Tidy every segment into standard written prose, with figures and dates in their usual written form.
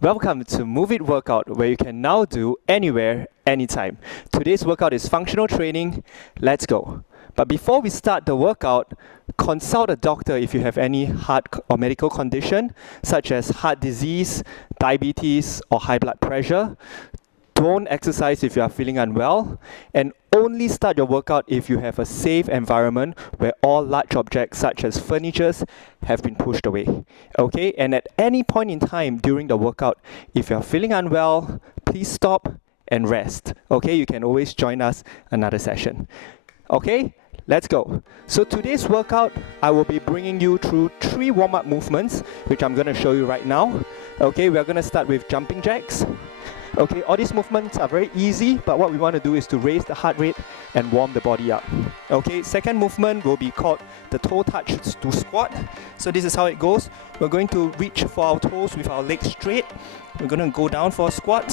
Welcome to Move It Workout, where you can now do anywhere, anytime. Today's workout is functional training. Let's go. But before we start the workout, consult a doctor if you have any heart or medical condition, such as heart disease, diabetes, or high blood pressure. Don't exercise if you are feeling unwell, and only start your workout if you have a safe environment where all large objects such as furniture have been pushed away. Okay, and at any point in time during the workout, if you are feeling unwell, please stop and rest. Okay, you can always join us another session. Okay, let's go. So today's workout, I will be bringing you through 3 warm-up movements, which I'm going to show you right now. Okay, we're going to start with jumping jacks. Okay, all these movements are very easy, but what we want to do is to raise the heart rate and warm the body up. Okay, second movement will be called the toe touch to squat. So this is how it goes. We're going to reach for our toes with our legs straight. We're going to go down for a squat,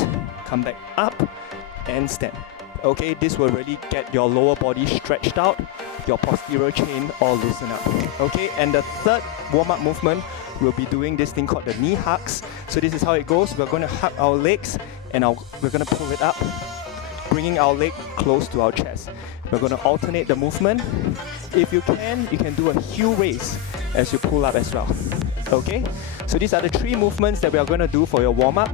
come back up and stand. Okay, this will really get your lower body stretched out, your posterior chain all loosen up. Okay, and the third warm-up movement, we'll be doing this thing called the knee hugs. So this is how it goes. We're going to hug our legs and we're going to pull it up, bringing our leg close to our chest. We're going to alternate the movement. If you can do a heel raise as you pull up as well. Okay, so these are the 3 movements that we are going to do for your warm-up.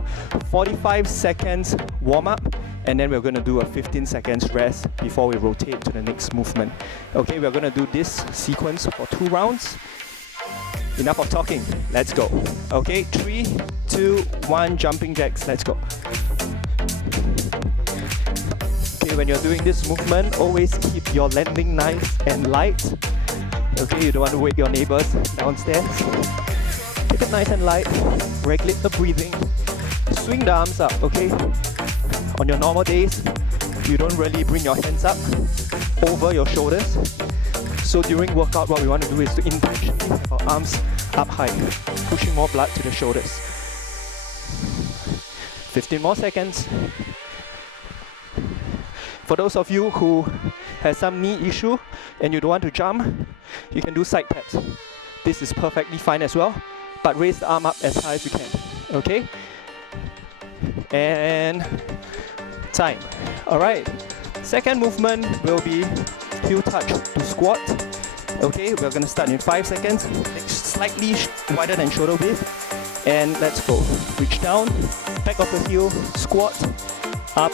45 seconds warm-up, and then we're going to do a 15 seconds rest before we rotate to the next movement. Okay, we're going to do this sequence for 2 rounds. Enough of talking, let's go. Okay, 3, 2, 1, jumping jacks, let's go. Okay, when you're doing this movement, always keep your landing nice and light. Okay, you don't want to wake your neighbors downstairs. Keep it nice and light, regulate the breathing, swing the arms up, okay? On your normal days, you don't really bring your hands up over your shoulders. So during workout, what we want to do is to intentionally have our arms up high, pushing more blood to the shoulders. 15 more seconds. For those of you who have some knee issue and you don't want to jump, you can do side taps. This is perfectly fine as well, but raise the arm up as high as you can. Okay? And time. Alright. Second movement will be heel touch to squat. Okay, we're going to start in 5 seconds. Legs slightly wider than shoulder width. And let's go. Reach down, back of the heel, squat, up,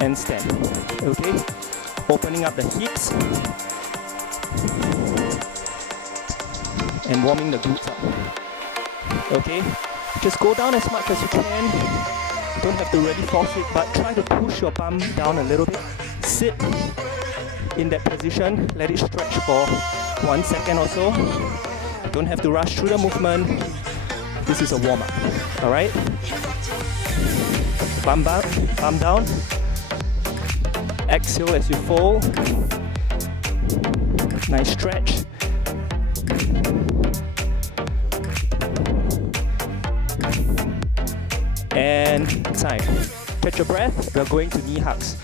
and stand. Okay, opening up the hips and warming the glutes up. Okay, just go down as much as you can. Don't have to really force it, but try to push your bum down a little bit. Sit in that position, let it stretch for 1 second or so. Don't have to rush through the movement. This is a warm-up. Alright? Bum up, bum down. Exhale as you fold. Nice stretch. And time. Catch your breath. We're going to knee hugs.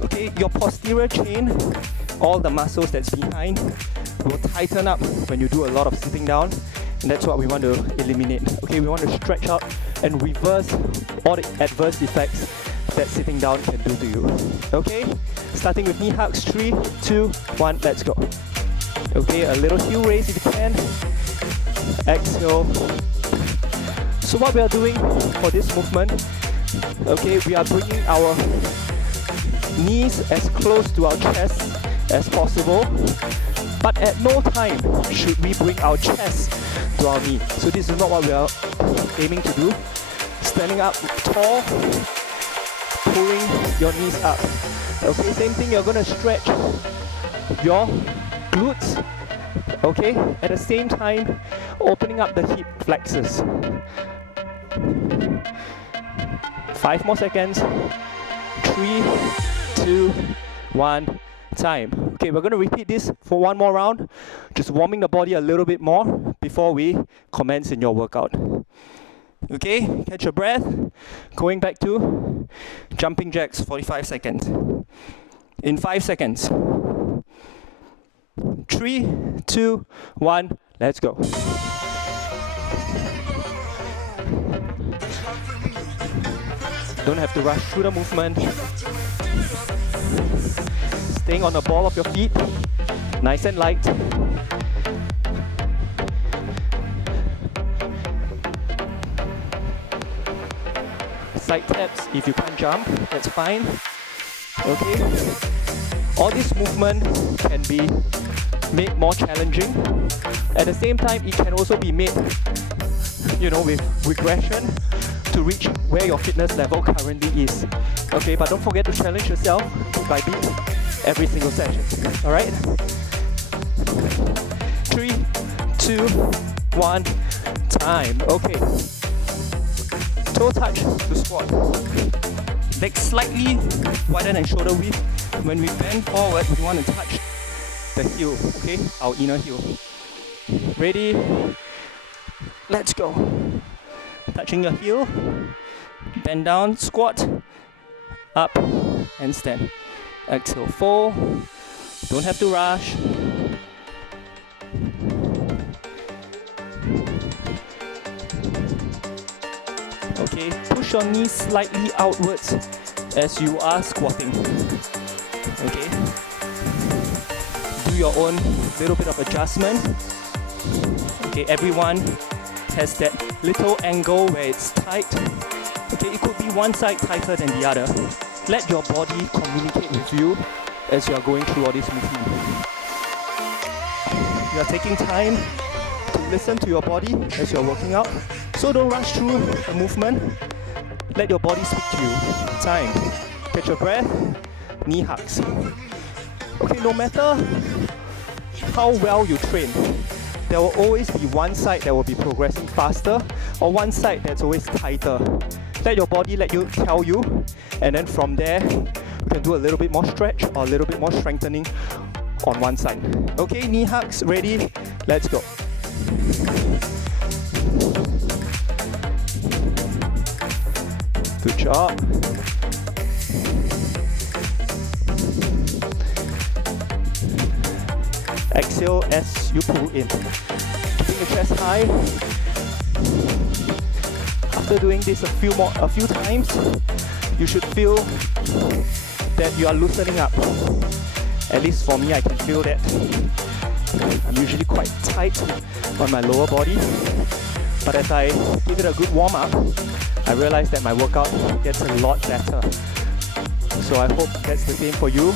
Okay, your posterior chain, all the muscles that's behind, will tighten up when you do a lot of sitting down, and that's what we want to eliminate. Okay, we want to stretch out and reverse all the adverse effects that sitting down can do to you. Okay, starting with knee hugs, 3, 2, 1, let's go. Okay, a little heel raise if you can. Exhale. So what we are doing for this movement, okay, we are bringing our knees as close to our chest as possible, but at no time should we bring our chest to our knee. So this is not what we are aiming to do. Standing up tall, pulling your knees up. Okay, same thing, you're going to stretch your glutes. Okay, at the same time, opening up the hip flexors. 5 more seconds. 3, 2, 1, time. Okay, we're going to repeat this for 1 more round, just warming the body a little bit more before we commence in your workout. Okay, catch your breath. Going back to jumping jacks, 45 seconds. In 5 seconds. 3, 2, 1, let's go. Don't have to rush through the movement. Staying on the ball of your feet, nice and light. Side taps, if you can't jump, that's fine. Okay. All this movement can be made more challenging. At the same time, it can also be made, with regression to reach where your fitness level currently is. Okay, but don't forget to challenge yourself by beat every single session. Alright? 3, 2, 1, time. Okay. Toe touch to squat. Legs slightly wider than shoulder width. When we bend forward, we want to touch the heel, okay? Our inner heel. Ready? Let's go. Touching your heel. Bend down, squat. Up and stand. Exhale, fold. Don't have to rush. Okay, push your knees slightly outwards as you are squatting. Okay. Do your own little bit of adjustment. Okay, everyone has that little angle where it's tight. Okay, it could be one side tighter than the other. Let your body communicate with you as you are going through all this movement. You are taking time to listen to your body as you are working out. So don't rush through the movement. Let your body speak to you. Time. Catch your breath. Knee hugs. Okay, no matter how well you train, there will always be one side that will be progressing faster or one side that's always tighter. Let your body tell you, and then from there, you can do a little bit more stretch or a little bit more strengthening on one side. Okay, knee hugs, ready? Let's go. Good job. Exhale as you pull in. Keeping the chest high. After doing this a few times, you should feel that you are loosening up. At least for me, I can feel that. I'm usually quite tight on my lower body, but as I give it a good warm up, I realize that my workout gets a lot better. So I hope that's the same for you.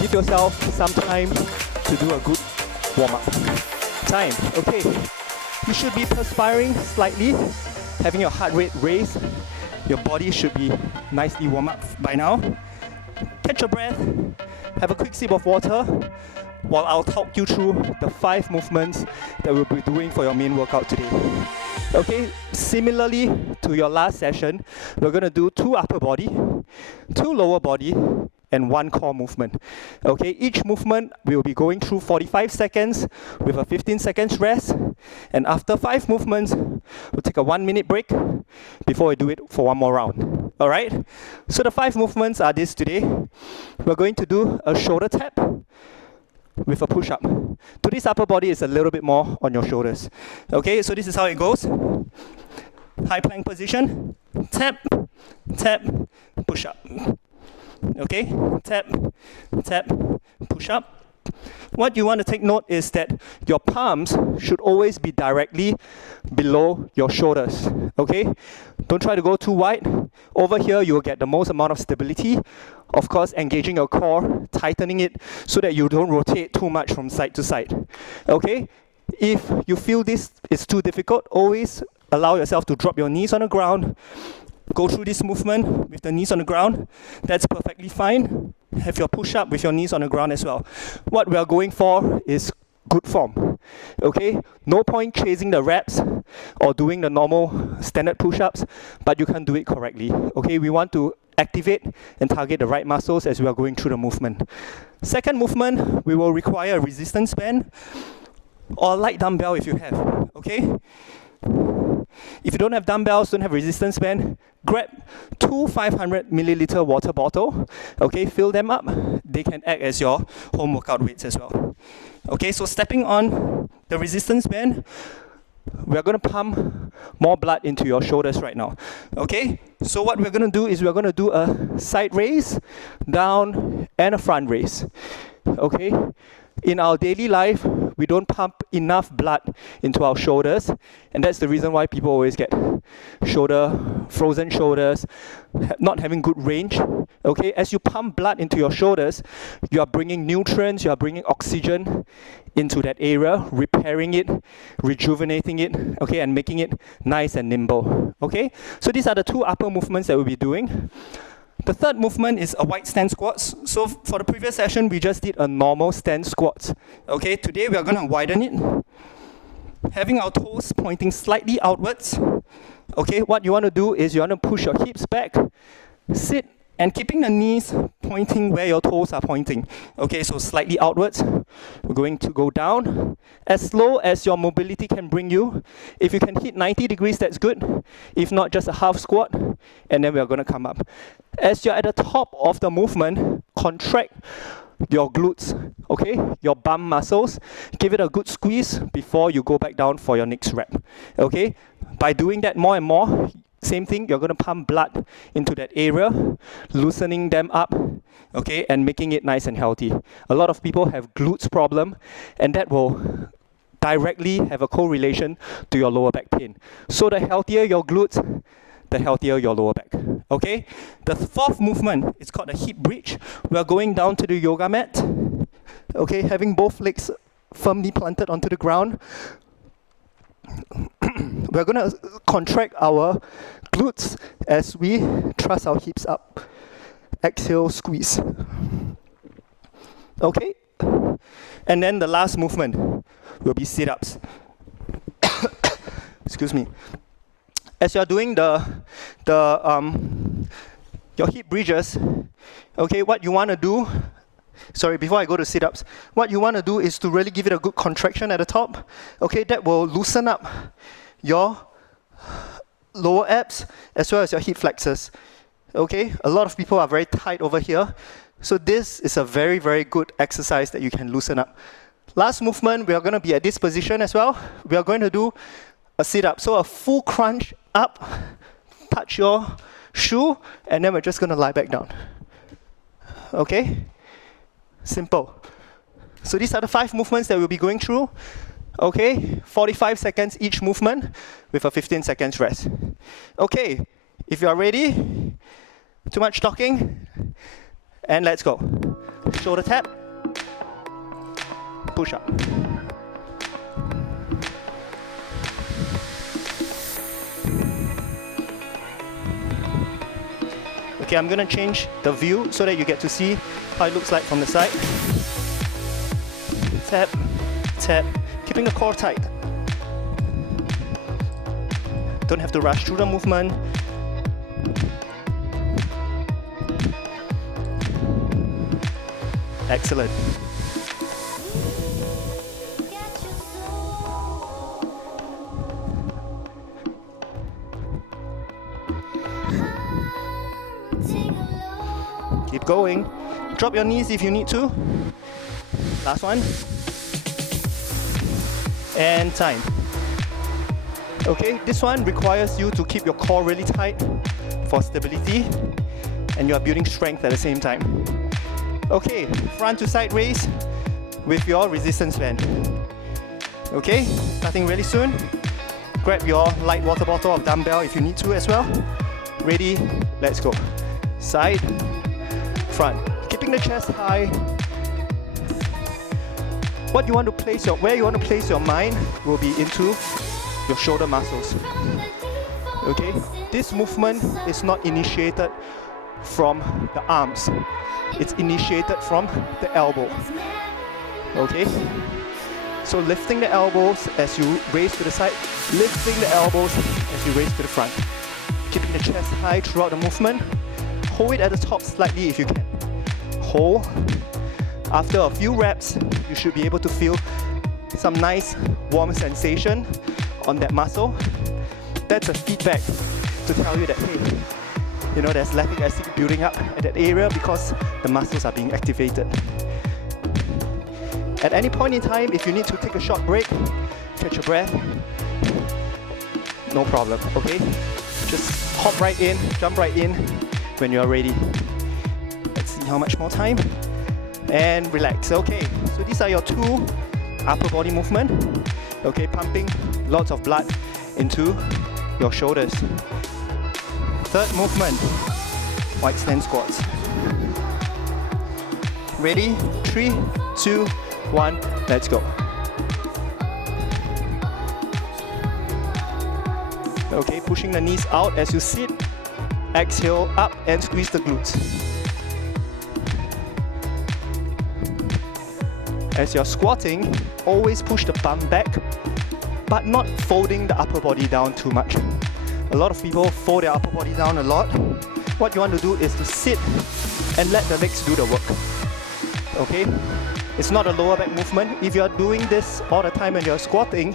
Give yourself some time to do a good warm up. Time, okay. You should be perspiring slightly, having your heart rate raised. Your body should be nicely warm up by now. Catch your breath, have a quick sip of water while I'll talk you through the 5 movements that we'll be doing for your main workout today. Okay, similarly to your last session, we're going to do 2 upper body, 2 lower body, and 1 core movement. Okay, each movement we'll be going through 45 seconds with a 15 seconds rest, and after 5 movements, we'll take a 1-minute break before we do it for 1 more round. Alright, so the 5 movements are this today. We're going to do a shoulder tap with a push-up. Today's upper body is a little bit more on your shoulders. Okay, so this is how it goes. High plank position, tap, tap, push-up. Okay, tap, tap, push-up. What you want to take note is that your palms should always be directly below your shoulders. Okay, don't try to go too wide. Over here, you will get the most amount of stability. Of course, engaging your core, tightening it so that you don't rotate too much from side to side. Okay, if you feel this is too difficult, always allow yourself to drop your knees on the ground. Go through this movement with the knees on the ground. That's perfectly fine. Have your push-up with your knees on the ground as well. What we are going for is good form. Okay? No point chasing the reps or doing the normal standard push-ups, but you can't do it correctly. Okay? We want to activate and target the right muscles as we are going through the movement. Second movement, we will require a resistance band or a light dumbbell if you have. Okay? If you don't have dumbbells, don't have resistance band, grab 2 500 milliliter water bottle. Okay, fill them up. They can act as your home workout weights as well. Okay, so stepping on the resistance band, we're going to pump more blood into your shoulders right now. Okay? So what we're going to do is we're going to do a side raise, down, and a front raise. Okay? In our daily life, we don't pump enough blood into our shoulders, and that's the reason why people always get frozen shoulders, not having good range. Okay, as you pump blood into your shoulders, you are bringing nutrients, you are bringing oxygen into that area, repairing it, rejuvenating it, okay, and making it nice and nimble. Okay, so these are the two upper movements that we'll be doing. The third movement is a wide stand squats. So for the previous session, we just did a normal stand squats. Okay, today we are going to widen it, having our toes pointing slightly outwards. Okay, what you want to do is you want to push your hips back, sit, and keeping the knees pointing where your toes are pointing. Okay, so slightly outwards. We're going to go down as slow as your mobility can bring you. If you can hit 90 degrees, that's good. If not, just a half squat, and then we are going to come up. As you're at the top of the movement, contract your glutes, okay, your bum muscles. Give it a good squeeze before you go back down for your next rep. Okay, by doing that more and more, same thing, you're going to pump blood into that area, loosening them up, okay, and making it nice and healthy. A lot of people have glutes problem, and that will directly have a correlation to your lower back pain. So the healthier your glutes, the healthier your lower back. Okay? The fourth movement is called a hip bridge. We are going down to the yoga mat. Okay, having both legs firmly planted onto the ground. We're going to contract our glutes as we thrust our hips up. Exhale, squeeze. Okay? And then the last movement will be sit-ups. Excuse me. As you're doing your hip bridges, okay, what you want to do, sorry, before I go to sit-ups, what you want to do is to really give it a good contraction at the top. Okay, that will loosen up your lower abs as well as your hip flexors. Okay, a lot of people are very tight over here. So this is a very, very good exercise that you can loosen up. Last movement, we are going to be at this position as well. We are going to do a sit-up. So a full crunch up, touch your shoe, and then we're just going to lie back down. Okay? Simple. So these are the 5 movements that we'll be going through. Okay? 45 seconds each movement with a 15 seconds rest. Okay. If you are ready, too much talking, and let's go. Shoulder tap, push up. Okay, I'm going to change the view so that you get to see how it looks like from the side. Tap, tap, keeping the core tight. Don't have to rush through the movement. Excellent. Keep going. Drop your knees if you need to. Last one. And time. Okay, this one requires you to keep your core really tight for stability, and you are building strength at the same time. Okay, front to side raise with your resistance band. Okay, starting really soon. Grab your light water bottle or dumbbell if you need to as well. Ready, let's go. Side, front. Keeping the chest high. Where you want to place your mind will be into your shoulder muscles. Okay, this movement is not initiated from the arms. It's initiated from the elbow. Okay, so lifting the elbows as you raise to the side, lifting the elbows as you raise to the front. Keeping the chest high throughout the movement. Hold it at the top slightly if you can. Hold. After a few reps, you should be able to feel some nice warm sensation on that muscle. That's a feedback to tell you that, hey, you know, there's lactic acid building up at that area because the muscles are being activated. At any point in time, if you need to take a short break, catch your breath, no problem, okay? Just hop right in, jump right in when you're ready. Let's see how much more time. And relax, okay. So these are your 2 upper body movement, okay? Pumping lots of blood into your shoulders. 3rd movement, wide stand squats. Ready? 3, 2, 1, let's go. Okay, pushing the knees out as you sit. Exhale up and squeeze the glutes. As you're squatting, always push the bum back, but not folding the upper body down too much. A lot of people fold their upper body down a lot. What you want to do is to sit and let the legs do the work. Okay? It's not a lower back movement. If you're doing this all the time and you're squatting,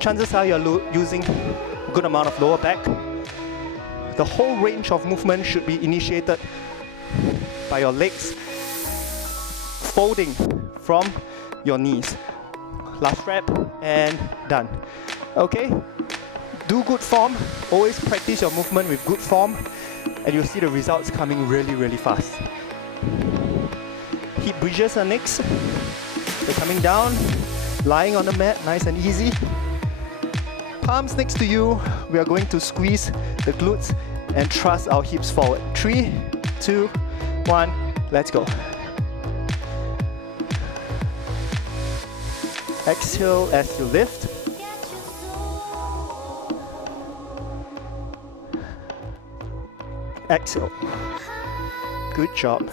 chances are you're using a good amount of lower back. The whole range of movement should be initiated by your legs folding from your knees. Last rep and done. Okay? Do good form. Always practice your movement with good form and you'll see the results coming really, really fast. Hip bridges are next. They're coming down, lying on the mat, nice and easy. Palms next to you. We are going to squeeze the glutes and thrust our hips forward. 3, 2, 1, let's go. Exhale as you lift. Exhale. Good job.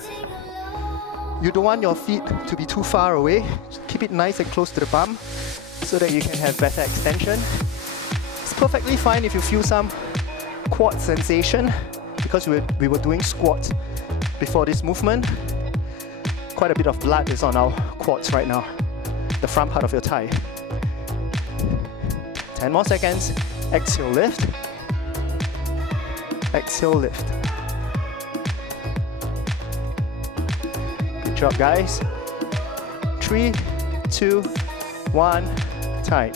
You don't want your feet to be too far away. Just keep it nice and close to the bum so that you can have better extension. It's perfectly fine if you feel some quad sensation because we were doing squats before this movement. Quite a bit of blood is on our quads right now, the front part of your thigh. 10 more seconds. Exhale, lift. Exhale, lift. Good job, guys. 3, 2, 1, time.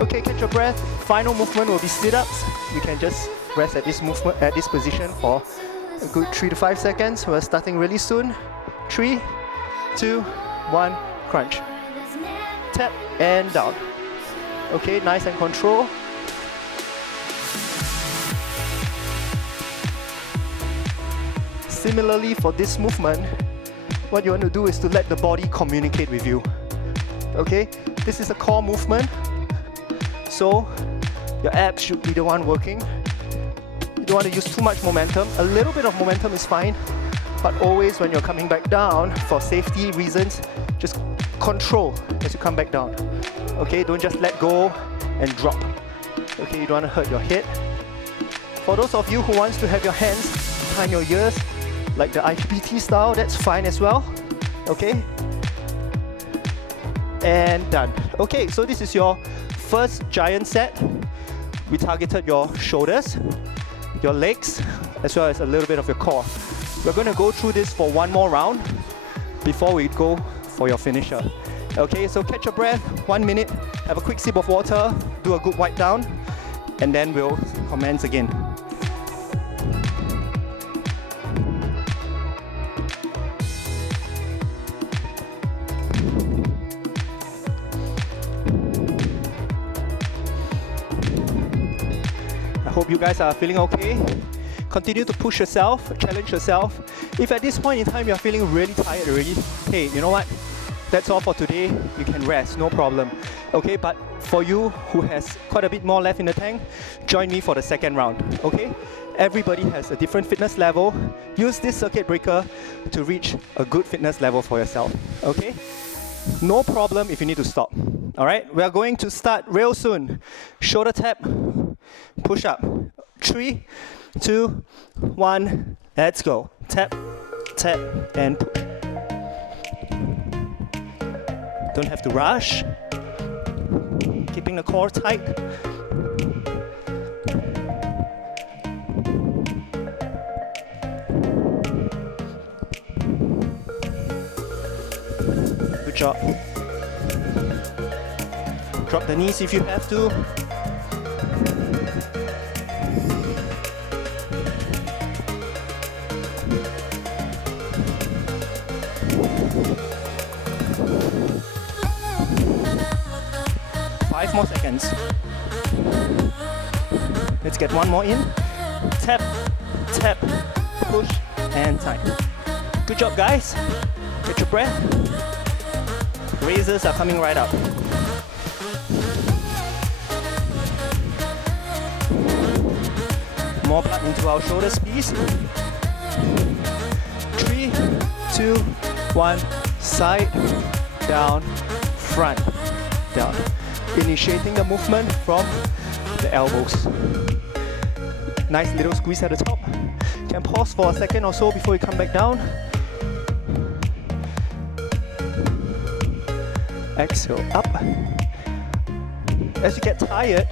Okay, catch your breath. Final movement will be sit-ups. You can just rest at this movement, at this position for a good 3 to 5 seconds. We're starting really soon. 3, 2, 1, crunch. Tap and down. Okay, nice and control. Similarly, for this movement, what you want to do is to let the body communicate with you. Okay, this is a core movement, so your abs should be the one working. You don't want to use too much momentum. A little bit of momentum is fine, but always when you're coming back down, for safety reasons, just control as you come back down. Okay, don't just let go and drop. Okay, you don't want to hurt your head. For those of you who wants to have your hands behind your ears, like the IPPT style, that's fine as well. Okay, and done. Okay, so this is your first giant set. We targeted your shoulders, your legs, as well as a little bit of your core. We're going to go through this for one more round before we go for your finisher. Okay, so catch your breath, 1 minute, have a quick sip of water, do a good wipe down, and then we'll commence again. I hope you guys are feeling okay. Continue to push yourself, challenge yourself. If at this point in time you're feeling really tired already, hey, you know what? That's all for today. You can rest, no problem. Okay, but for you who has quite a bit more left in the tank, join me for the second round. Okay? Everybody has a different fitness level. Use this circuit breaker to reach a good fitness level for yourself. Okay? No problem if you need to stop. Alright, we are going to start real soon. Shoulder tap, push up. 3, 2, 1, let's go. Tap, tap, and push. Don't have to rush. Keeping the core tight. Good job. Drop the knees if you have to. 5 more seconds. Let's get one more in. Tap, tap, push, and time. Good job, guys. Get your breath. Raises are coming right up. More blood into our shoulders, please. 3, 2, 1. Side, down, front, down. Initiating the movement from the elbows. Nice little squeeze at the top. You can pause for a second or so before you come back down. Exhale, up. As you get tired,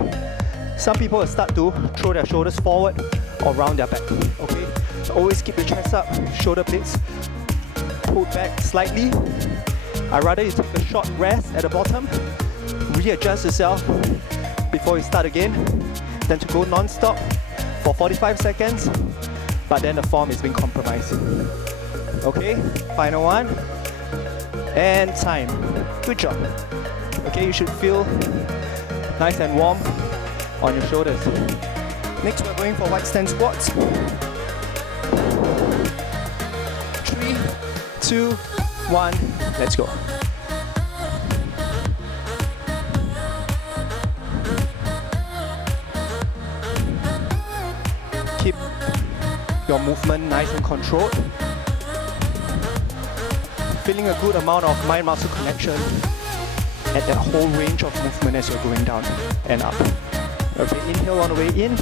some people will start to throw their shoulders forward or round their back. Okay? So always keep your chest up, shoulder blades pulled back slightly. I'd rather you take a short rest at the bottom, readjust yourself before you start again, than to go non-stop for 45 seconds, but then the form is being compromised. Okay, final one, and time. Good job. Okay, you should feel nice and warm on your shoulders. Next, we're going for white stand squats. 3, 2, 1, let's go. Keep your movement nice and controlled. Feeling a good amount of mind-muscle connection at that whole range of movement as you're going down and up. Okay, inhale on the way in,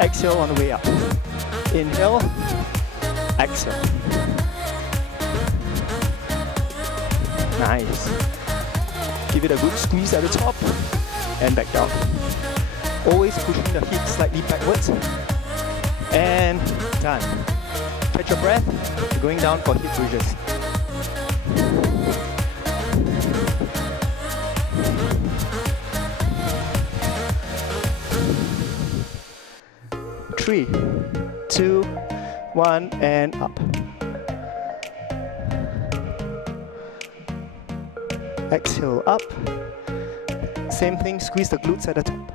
exhale on the way up. Inhale, exhale. Nice. Give it a good squeeze at the top and back down. Always pushing the hips slightly backwards. And done. Catch your breath. You're going down for hip bridges. Three, 2, 1, and up. Exhale up. Same thing, squeeze the glutes at the top.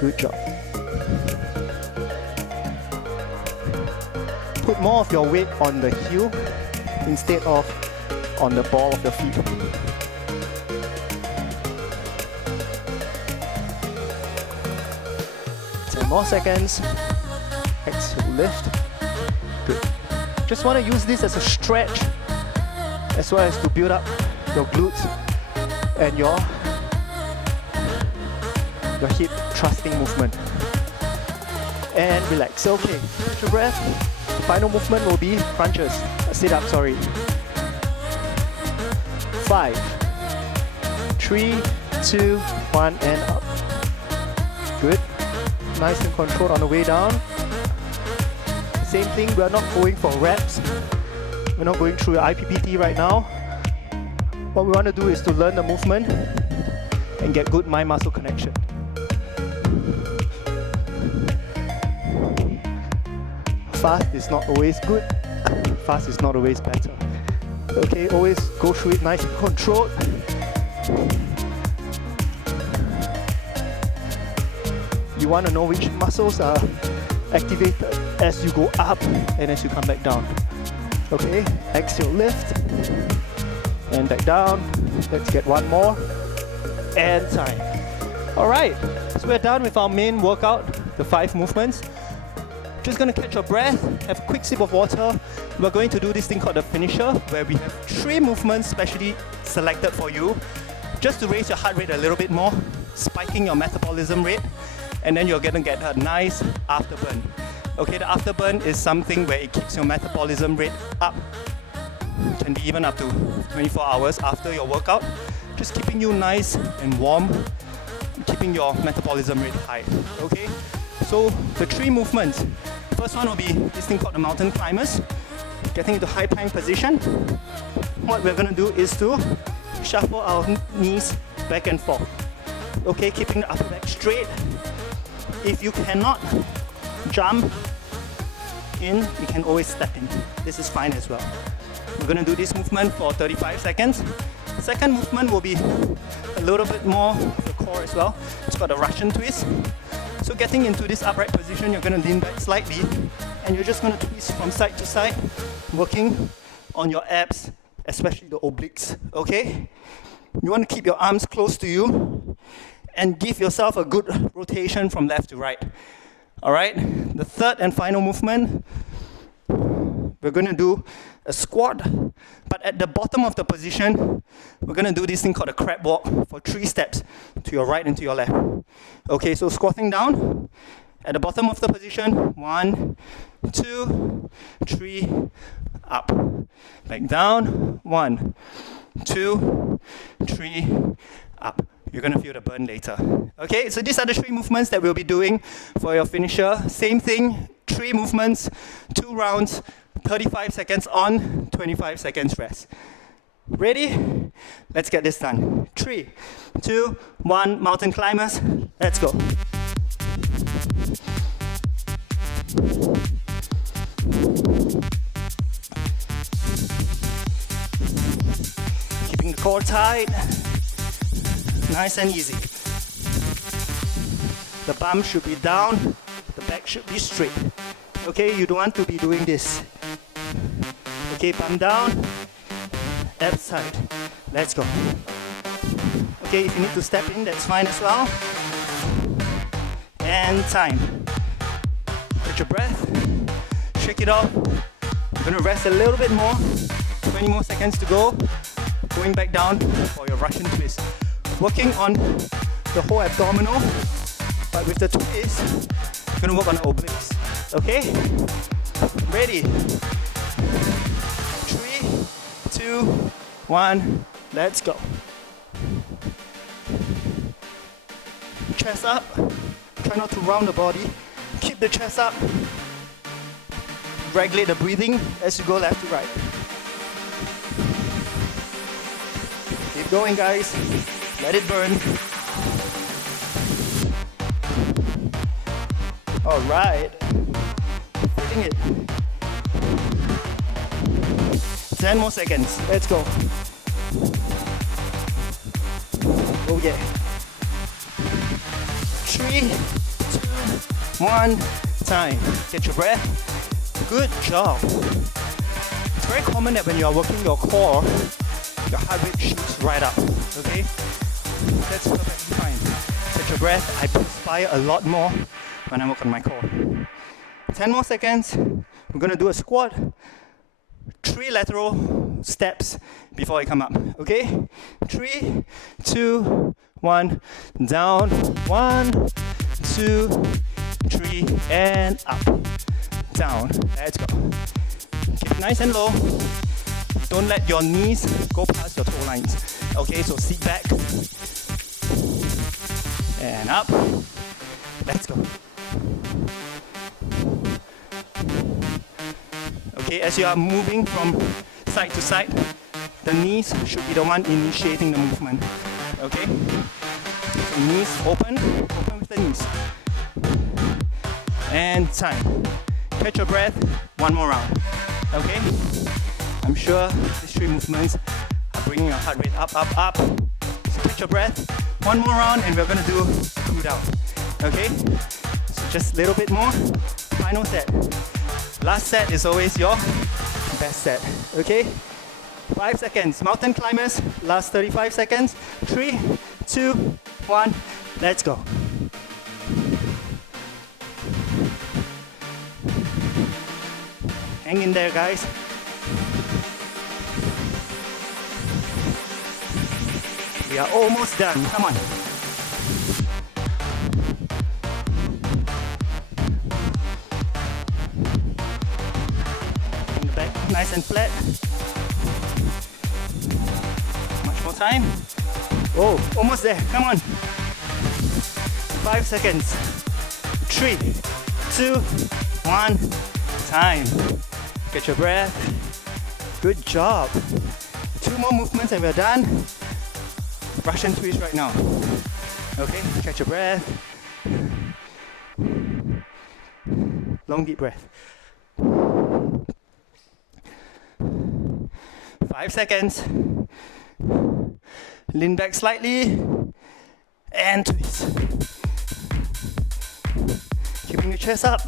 Good job. Put more of your weight on the heel instead of on the ball of the feet. More seconds. Exhale, lift. Good. Just want to use this as a stretch as well as to build up your glutes and your hip thrusting movement. And relax. Okay, catch your breath. The final movement will be crunches. Sit up, sorry. 5, 3, 2, 1, and up. Good. Nice and controlled on the way down. Same thing, we're not going for reps. We're not going through IPPT right now. What we want to do is to learn the movement and get good mind-muscle connection. Fast is not always good. Fast is not always better. Okay, always go through it nice and controlled. You want to know which muscles are activated as you go up and as you come back down. Okay, exhale, lift, and back down. Let's get one more, and time. All right, so we're done with our main workout, the 5 movements. Just gonna catch your breath, have a quick sip of water. We're going to do this thing called the finisher, where we have 3 movements specially selected for you, just to raise your heart rate a little bit more, spiking your metabolism rate, and then you're gonna get a nice afterburn. Okay, the afterburn is something where it keeps your metabolism rate up. It can be even up to 24 hours after your workout, just keeping you nice and warm, keeping your metabolism rate high. Okay, so the 3 movements. First one will be this thing called the mountain climbers, getting into high plank position. What we're gonna do is to shuffle our knees back and forth. Okay, keeping the upper back straight. If you cannot jump in, you can always step in. This is fine as well. We're going to do this movement for 35 seconds. Second movement will be a little bit more of the core as well. It's called a Russian twist. So getting into this upright position, you're going to lean back slightly and you're just going to twist from side to side, working on your abs, especially the obliques, okay? You want to keep your arms close to you and give yourself a good rotation from left to right. All right, the third and final movement, we're going to do a squat, but at the bottom of the position, we're going to do this thing called a crab walk for 3 steps to your right and to your left. Okay, so squatting down, at the bottom of the position, 1, 2, 3, up. Back down, 1, 2, 3, up. You're going to feel the burn later. Okay, so these are the 3 movements that we'll be doing for your finisher. Same thing, 3 movements, 2 rounds, 35 seconds on, 25 seconds rest. Ready? Let's get this done. 3, 2, 1, mountain climbers. Let's go. Keeping the core tight. Nice and easy. The bum should be down, the back should be straight. Okay, you don't want to be doing this. Okay, bum down, abs tight. Let's go. Okay, if you need to step in, that's fine as well. And time. Take your breath, shake it off. You're gonna rest a little bit more. 20 more seconds to go. Going back down for your Russian twist. Working on the whole abdominal, but with the twist, you're gonna work on the obliques. Okay? Ready? 3, 2, 1, let's go. Chest up. Try not to round the body. Keep the chest up. Regulate the breathing as you go left to right. Keep going, guys. Let it burn. All right. Feeling it. 10 more seconds. Let's go. Oh yeah. 3, 2, 1, time. Get your breath. Good job. It's very common that when you are working your core, your heart rate shoots right up. Okay? That's perfectly fine. Take your breath. I perspire a lot more when I work on my core. 10 more seconds. We're going to do a squat. 3 lateral steps before I come up. Okay? 3, 2, 1. Down. 1, 2, 3, and up. Down. Let's go. Keep it nice and low. Don't let your knees go past your toe lines. Okay, so sit back. And up. Let's go. Okay, as you are moving from side to side, the knees should be the one initiating the movement. Okay? So knees open with the knees. And time. Catch your breath, 1 more round. Okay? I'm sure these 3 movements are bringing your heart rate up, up, up. So catch your breath, 1 more round, and we're gonna do a cool down. Okay? So just a little bit more. Final set. Last set is always your best set. Okay? 5 seconds. Mountain climbers, last 35 seconds. 3, 2, 1, let's go. Hang in there, guys. We are almost done. Come on. Bring the back nice and flat. Much more time. Oh, almost there. Come on. 5 seconds. 3, 2, 1. Time. Get your breath. Good job. 2 more movements and we're done. Russian twist right now. Okay, catch your breath. Long deep breath. 5 seconds. Lean back slightly and twist. Keeping your chest up.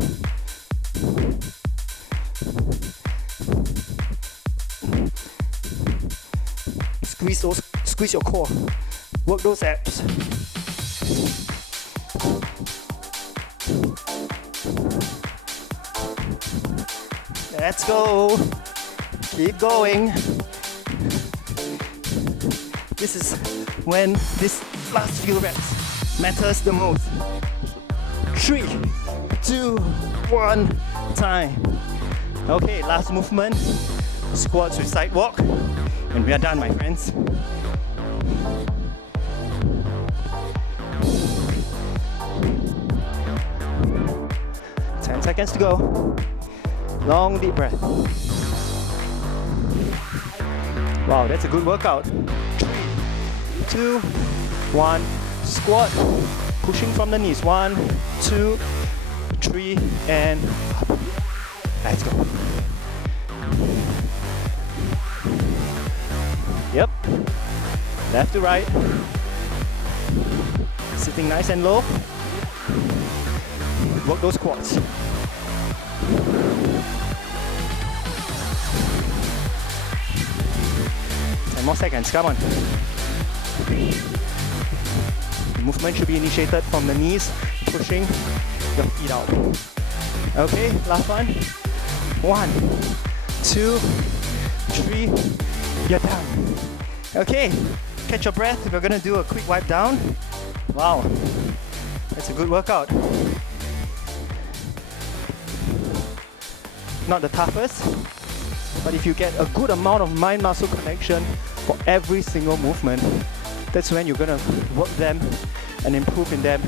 Squeeze your core. Work those abs. Let's go. Keep going. This is when this last few reps matters the most. 3, 2, 1, time. Okay, last movement. Squats with side walk. And we are done, my friends. Seconds to go. Long deep breath. Wow, that's a good workout. 3, 2, 1. Squat. Pushing from the knees. 1, 2, 3, and up. Let's go. Yep. Left to right. Sitting nice and low. Work those quads. 10 more seconds, come on. The movement should be initiated from the knees, pushing your feet out. Okay, last one. 1, 2, 3, you're done. Okay, catch your breath. We're gonna do a quick wipe down. Wow, that's a good workout. Not the toughest, but if you get a good amount of mind-muscle connection for every single movement, that's when you're gonna work them and improve in them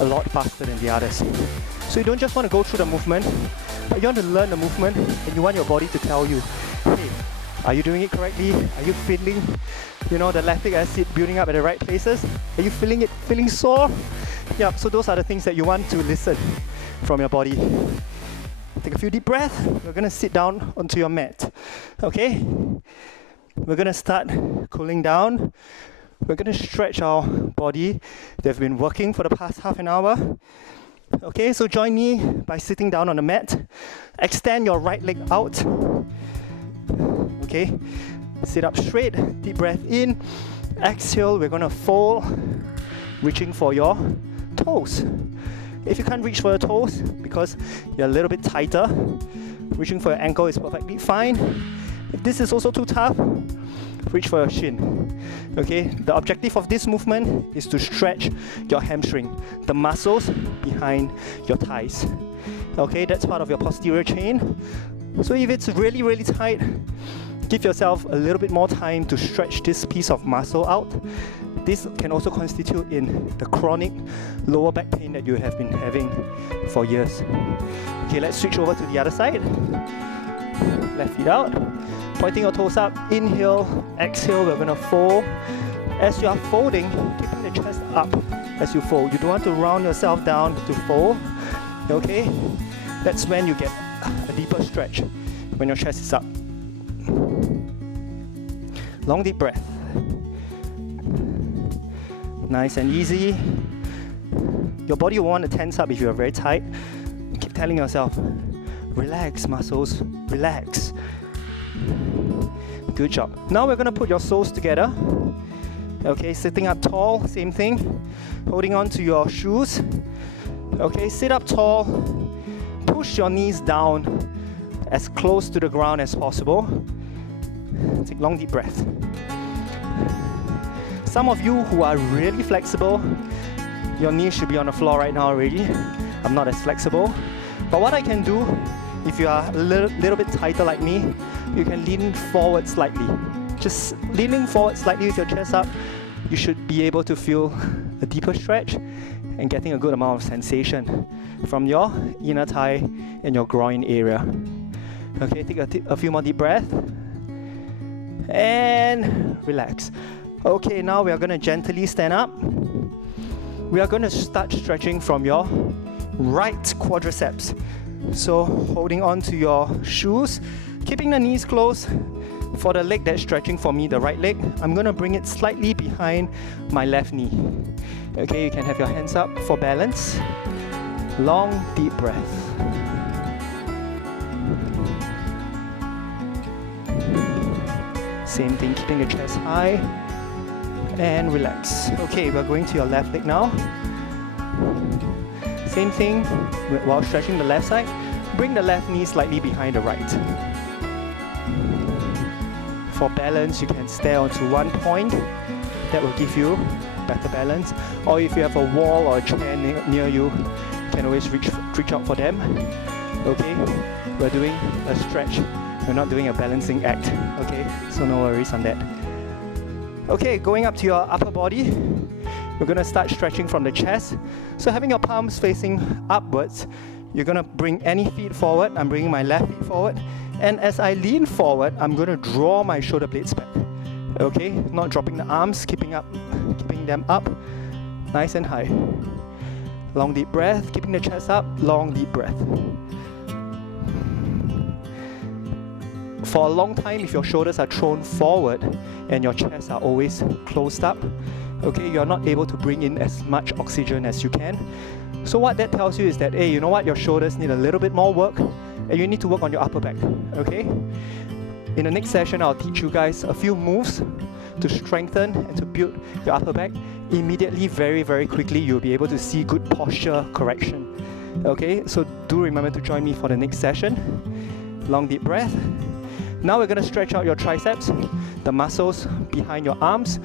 a lot faster than the others. So you don't just want to go through the movement, but you want to learn the movement and you want your body to tell you, hey, are you doing it correctly? Are you feeling, the lactic acid building up at the right places? Are you feeling it feeling sore? Yeah, so those are the things that you want to listen from your body. Take a few deep breaths. We're going to sit down onto your mat. Okay? We're going to start cooling down. We're going to stretch our body. They've been working for the past half an hour. Okay, so join me by sitting down on the mat. Extend your right leg out. Okay? Sit up straight. Deep breath in. Exhale. We're going to fold, reaching for your toes. If you can't reach for your toes because you're a little bit tighter, reaching for your ankle is perfectly fine. If this is also too tough, reach for your shin. Okay, the objective of this movement is to stretch your hamstring, the muscles behind your thighs. Okay, that's part of your posterior chain. So if it's really, really tight, give yourself a little bit more time to stretch this piece of muscle out. This can also constitute in the chronic lower back pain that you have been having for years. Okay, let's switch over to the other side. Left feet out, pointing your toes up. Inhale, exhale, we're gonna fold. As you are folding, keeping the chest up as you fold. You don't want to round yourself down to fold. Okay, that's when you get a deeper stretch, when your chest is up. Long deep breath. Nice and easy. Your body will want to tense up if you're very tight. Keep telling yourself, relax muscles, relax. Good job. Now we're going to put your soles together. Okay, sitting up tall, same thing. Holding on to your shoes. Okay, sit up tall. Push your knees down as close to the ground as possible. Take long deep breath. Some of you who are really flexible, your knees should be on the floor right now already. I'm not as flexible. But what I can do, if you are a little bit tighter like me, you can lean forward slightly. Just leaning forward slightly with your chest up, you should be able to feel a deeper stretch and getting a good amount of sensation from your inner thigh and your groin area. Okay, take a few more deep breaths. And relax. Okay, now we are going to gently stand up. We are going to start stretching from your right quadriceps. So holding on to your shoes, keeping the knees closed, For the leg that's stretching for me, the right leg, I'm going to bring it slightly behind my left knee. Okay, you can have your hands up for balance. Long, deep breath. Same thing, keeping the chest high and relax. Okay, we're going to your left leg now. Same thing, while stretching the left side, bring the left knee slightly behind the right. For balance, you can stare onto one point. That will give you better balance. Or if you have a wall or a chair near you, you can always reach out for them. Okay, we're doing a stretch. We're not doing a balancing act. Okay, so no worries on that. Okay, going up to your upper body, we're going to start stretching from the chest. So having your palms facing upwards, you're going to bring any feet forward. I'm bringing my left feet forward. And as I lean forward, I'm going to draw my shoulder blades back. Okay, not dropping the arms, keeping them up, nice and high. Long deep breath, keeping the chest up, long deep breath. For a long time, if your shoulders are thrown forward and your chest are always closed up, okay, you're not able to bring in as much oxygen as you can. So what that tells you is that, hey, you know what, your shoulders need a little bit more work and you need to work on your upper back, okay? In the next session, I'll teach you guys a few moves to strengthen and to build your upper back. Immediately, very, very quickly, you'll be able to see good posture correction, okay? So do remember to join me for the next session. Long deep breath. Now we're going to stretch out your triceps, the muscles behind your arms.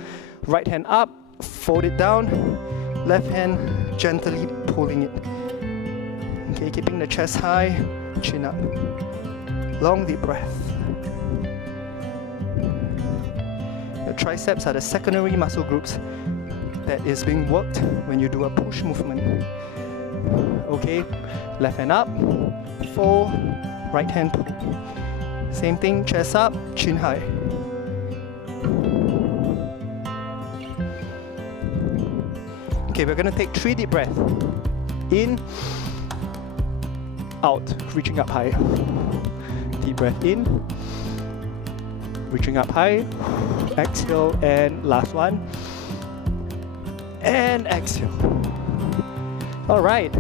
Right hand up, fold it down. Left hand gently pulling it. Okay, keeping the chest high, chin up. Long deep breath. The triceps are the secondary muscle groups that is being worked when you do a push movement. Okay, left hand up, fold, right hand pull. Same thing, chest up, chin high. Okay, we're going to take 3 deep breaths. In, out, reaching up high. Deep breath in, reaching up high. Exhale, and last one. And exhale. All right.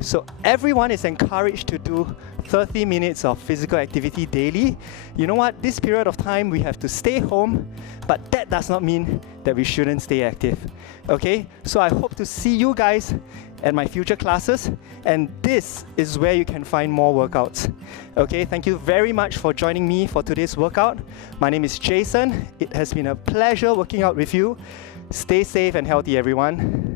So everyone is encouraged to do 30 minutes of physical activity daily. You know what? This period of time we have to stay home, but that does not mean that we shouldn't stay active. Okay? So I hope to see you guys at my future classes, and this is where you can find more workouts. Okay? Thank you very much for joining me for today's workout. My name is Jason. It has been a pleasure working out with you. Stay safe and healthy, everyone.